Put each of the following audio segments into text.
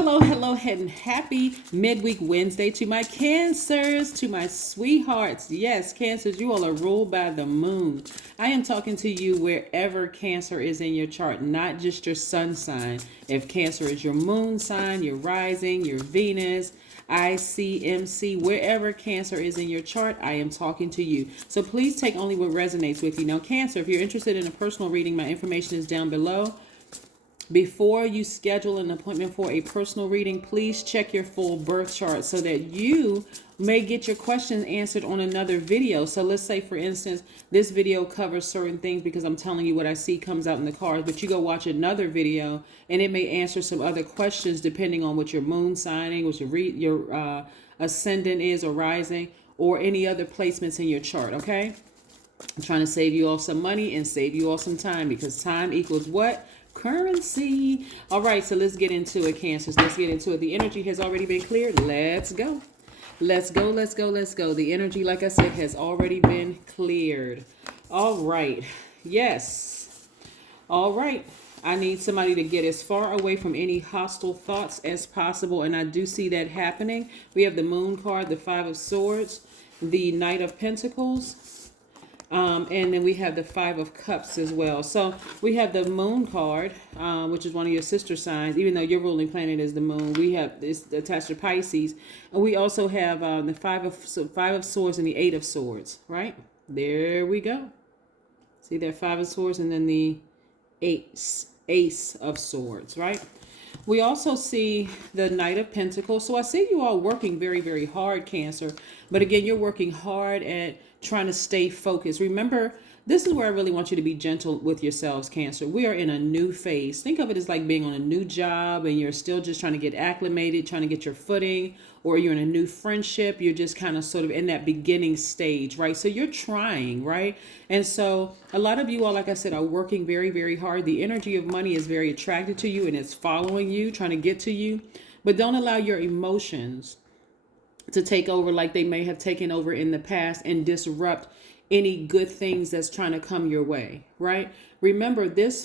Hello, hello, and happy midweek Wednesday to my Cancers, to my sweethearts. Yes, Cancers, you all are ruled by the moon. I am talking to you wherever Cancer is in your chart, not just your sun sign. If Cancer is your moon sign, your rising, your Venus, ICMC, wherever Cancer is in your chart, I am talking to you. So please take only what resonates with you. Now, Cancer, if you're interested in a personal reading, my information is down below. Before you schedule an appointment for a personal reading, please check your full birth chart so that you may get your questions answered on another video. So let's say, for instance, this video covers certain things because I'm telling you what I see comes out in the cards, but you go watch another video and it may answer some other questions depending on what your moon signing, what your ascendant is or rising, or any other placements in your chart, okay? I'm trying to save you all some money and save you all some time, because time equals what? Currency. All right, so let's get into it, Cancers. Let's get into it. The energy has already been cleared. Let's go. Let's go, let's go, let's go. The energy, like I said, has already been cleared. All right. Yes. All right. I need somebody to get as far away from any hostile thoughts as possible, and I do see that happening. We have the Moon card, the Five of Swords, the Knight of Pentacles, and then we have the Five of Cups as well. So we have the Moon card, which is one of your sister signs. Even though your ruling planet is the Moon, we have this attached to Pisces, and we also have the Five of Swords and the Eight of Swords. Right there we go. See that Five of Swords and then the Ace of Swords. Right. We also see the Knight of Pentacles. So I see you all working very, very hard, Cancer. But again, you're working hard at trying to stay focused. Remember, this is where I really want you to be gentle with yourselves, Cancer. We are in a new phase. Think of it as like being on a new job and you're still just trying to get acclimated, trying to get your footing, or you're in a new friendship. You're just kind of sort of in that beginning stage, right? So you're trying, right? And so a lot of you all, like I said, are working very, very hard. The energy of money is very attracted to you and it's following you, trying to get to you. But don't allow your emotions to take over like they may have taken over in the past and disrupt any good things that's trying to come your way, right? Remember, this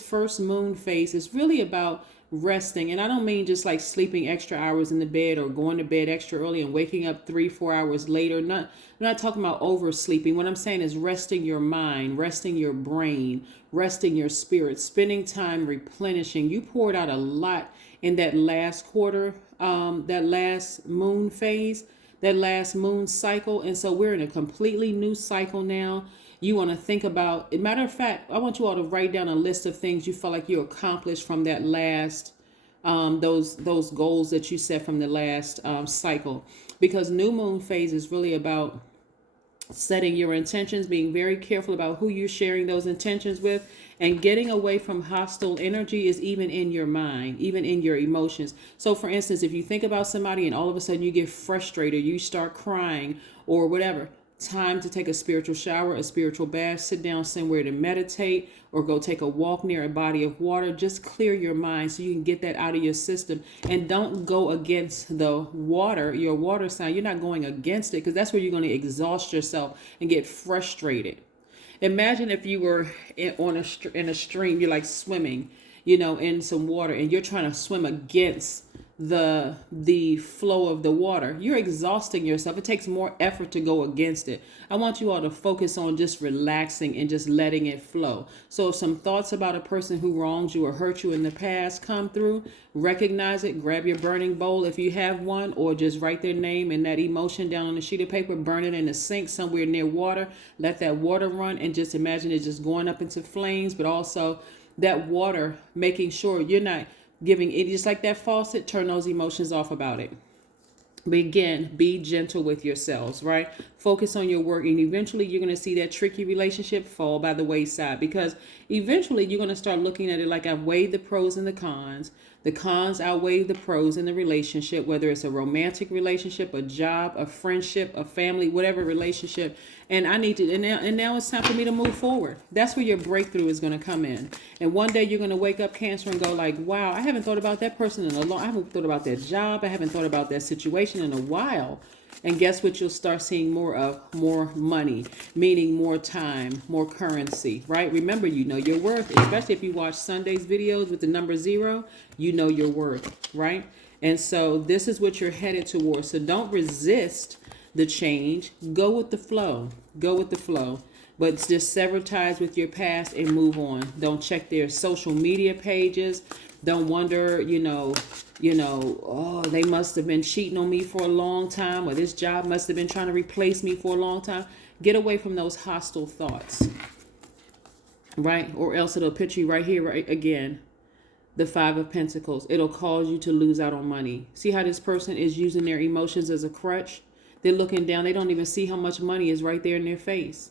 first moon phase is really about resting. And I don't mean just like sleeping extra hours in the bed or going to bed extra early and waking up 3-4 hours later. I'm not talking about oversleeping. What I'm saying is resting your mind, resting your brain, resting your spirit, spending time replenishing. You poured out a lot in that last quarter, that last moon phase, that last moon cycle. And so we're in a completely new cycle now. You want to think about, as a matter of fact, I want you all to write down a list of things you felt like you accomplished from that last, those goals that you set from the last cycle. Because new moon phase is really about setting your intentions, being very careful about who you're sharing those intentions with, and getting away from hostile energy is even in your mind, even in your emotions. So for instance, if you think about somebody and all of a sudden you get frustrated, you start crying or whatever, time to take a spiritual shower, a spiritual bath, sit down somewhere to meditate, or go take a walk near a body of water. Just clear your mind so you can get that out of your system. And don't go against the water, your water sign. You're not going against it, because that's where you're going to exhaust yourself and get frustrated. Imagine if you were in a stream, you're like swimming, in some water, and you're trying to swim against the flow of the water. You're exhausting yourself. It takes more effort to go against it. I want you all to focus on just relaxing and just letting it flow. So if some thoughts about a person who wronged you or hurt you in the past come through, recognize it, grab your burning bowl if you have one, or just write their name and that emotion down on a sheet of paper, burn it in the sink somewhere near water, let that water run, and just imagine it just going up into flames, but also that water making sure you're not giving it, just like that faucet, turn those emotions off about it. Begin, be gentle with yourselves, right? Focus on your work, and eventually you're going to see that tricky relationship fall by the wayside, because eventually you're going to start looking at it like, I've weighed the pros and the cons. The cons outweigh the pros in the relationship, whether it's a romantic relationship, a job, a friendship, a family, whatever relationship. And I need to, and now it's time for me to move forward. That's where your breakthrough is going to come in. And one day you're going to wake up, Cancer, and go like, wow, I haven't thought about that person in a long, I haven't thought about that job. I haven't thought about that situation in a while. And guess what you'll start seeing more of? More money, meaning more time, more currency, right? Remember, you know your worth, especially if you watch Sunday's videos with the number 0, you know your worth, right? And so this is what you're headed towards. So don't resist the change. Go with the flow. Go with the flow. But just sever ties with your past and move on. Don't check their social media pages. Don't wonder, oh, they must have been cheating on me for a long time, or this job must have been trying to replace me for a long time. Get away from those hostile thoughts, right? Or else it'll put you right here, right again. The 5 of Pentacles. It'll cause you to lose out on money. See how this person is using their emotions as a crutch? They're looking down. They don't even see how much money is right there in their face.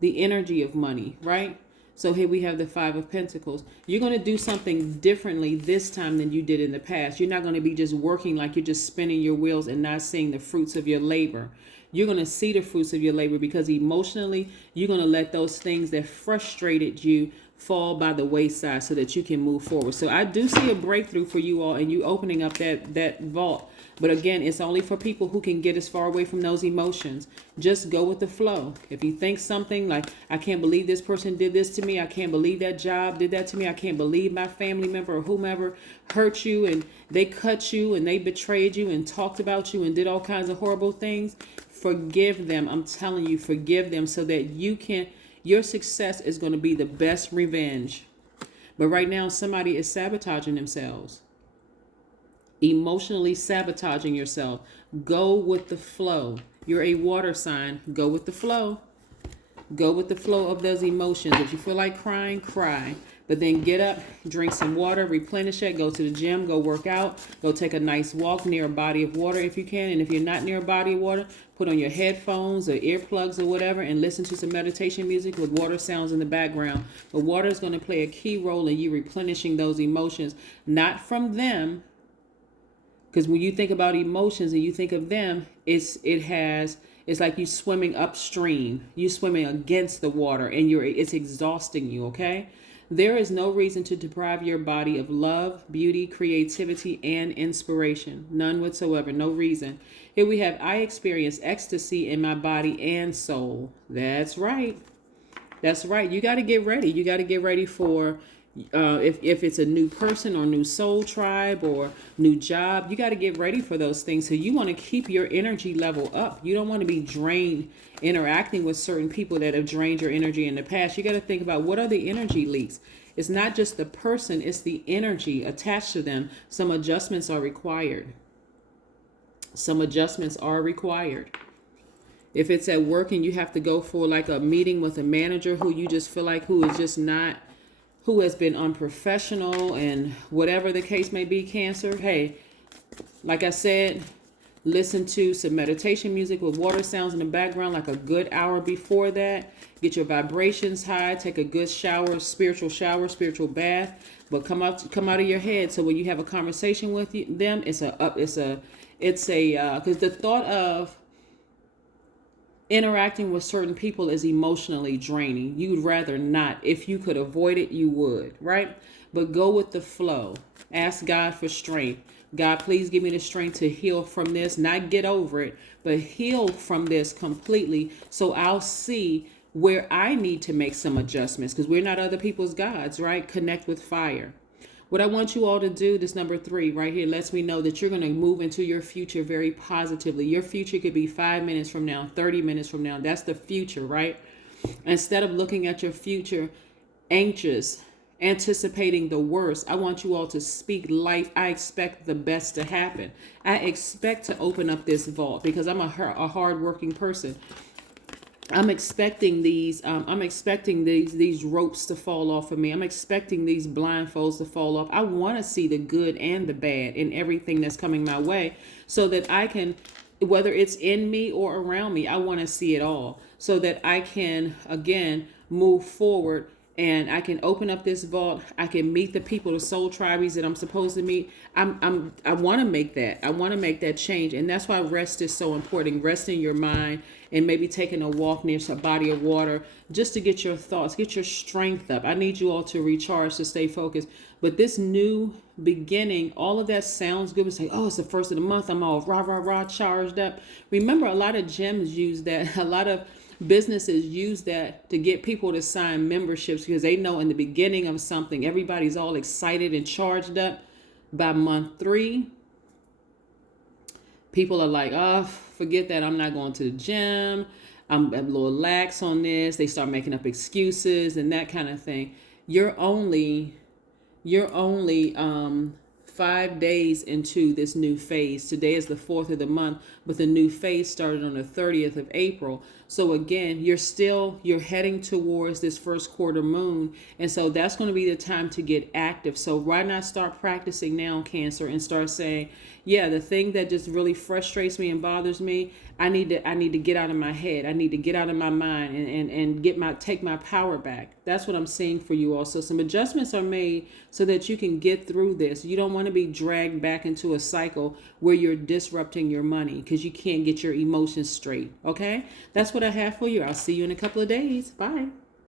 The energy of money, right? So here we have the 5 of Pentacles. You're going to do something differently this time than you did in the past. You're not going to be just working like you're just spinning your wheels and not seeing the fruits of your labor. You're going to see the fruits of your labor because emotionally, you're going to let those things that frustrated you fall by the wayside so that you can move forward. So I do see a breakthrough for you all and you opening up that vault. But again, it's only for people who can get as far away from those emotions. Just go with the flow. If you think something like, I can't believe this person did this to me. I can't believe that job did that to me. I can't believe my family member or whomever hurt you and they cut you and they betrayed you and talked about you and did all kinds of horrible things. Forgive them. I'm telling you, forgive them so that your success is going to be the best revenge. But right now, somebody is sabotaging themselves. Emotionally sabotaging yourself. Go with the flow. You're a water sign. Go with the flow. Go with the flow of those emotions. If you feel like crying, cry. But then get up, drink some water, replenish it, go to the gym, go work out, go take a nice walk near a body of water if you can. And if you're not near a body of water, put on your headphones or earplugs or whatever and listen to some meditation music with water sounds in the background. But water is going to play a key role in you replenishing those emotions, not from them. Because when you think about emotions and you think of them, it's like you swimming upstream. You swimming against the water and it's exhausting you, okay? There is no reason to deprive your body of love, beauty, creativity, and inspiration. None whatsoever. No reason. Here we have, I experience ecstasy in my body and soul. That's right. That's right. You got to get ready. You got to get ready for if it's a new person or new soul tribe or new job, you got to get ready for those things. So you want to keep your energy level up. You don't want to be drained interacting with certain people that have drained your energy in the past. You got to think about what are the energy leaks. It's not just the person, it's the energy attached to them. Some adjustments are required. Some adjustments are required. If it's at work and you have to go for like a meeting with a manager who you just feel like who has been unprofessional and whatever the case may be, Cancer, hey, like I said, listen to some meditation music with water sounds in the background like a good hour before that. Get your vibrations high, take a good shower, spiritual bath, but come out of your head. So when you have a conversation with them, because the thought of interacting with certain people is emotionally draining. You'd rather not. If you could avoid it, you would, right? But go with the flow. Ask God for strength. God, please give me the strength to heal from this, not get over it, but heal from this completely so I'll see where I need to make some adjustments because we're not other people's gods, right? Connect with fire. What I want you all to do, this number 3 right here, lets me know that you're going to move into your future very positively. Your future could be 5 minutes from now, 30 minutes from now. That's the future, right? Instead of looking at your future anxious, anticipating the worst, I want you all to speak life. I expect the best to happen. I expect to open up this vault because I'm a hardworking person. I'm expecting these ropes to fall off of me. I'm expecting these blindfolds to fall off. I want to see the good and the bad in everything that's coming my way so that I can, whether it's in me or around me, I want to see it all so that I can, again, move forward and I can open up this vault. I can meet the people, the soul tribes that I'm supposed to meet. I want to make that. I want to make that change, and that's why rest is so important. Resting your mind and maybe taking a walk near some body of water just to get your thoughts, get your strength up. I need you all to recharge, to stay focused. But this new beginning, all of that sounds good. We say, oh, it's the first of the month. I'm all rah, rah, rah, charged up. Remember, a lot of gyms use that. A lot of businesses use that to get people to sign memberships because they know in the beginning of something, everybody's all excited and charged up. By month 3, people are like, oh, forget that. I'm not going to the gym. I'm a little lax on this. They start making up excuses and that kind of thing. You're only 5 days into this new phase. Today is the 4th of the month, but the new phase started on the 30th of April. So again, you're heading towards this first quarter moon. And so that's going to be the time to get active. So why not start practicing now, Cancer, and start saying, yeah, the thing that just really frustrates me and bothers me, I need to get out of my head. I need to get out of my mind and take my power back. That's what I'm seeing for you also. Some adjustments are made so that you can get through this. You don't want to be dragged back into a cycle where you're disrupting your money because you can't get your emotions straight. Okay? That's what I have for you. I'll see you in a couple of days. Bye.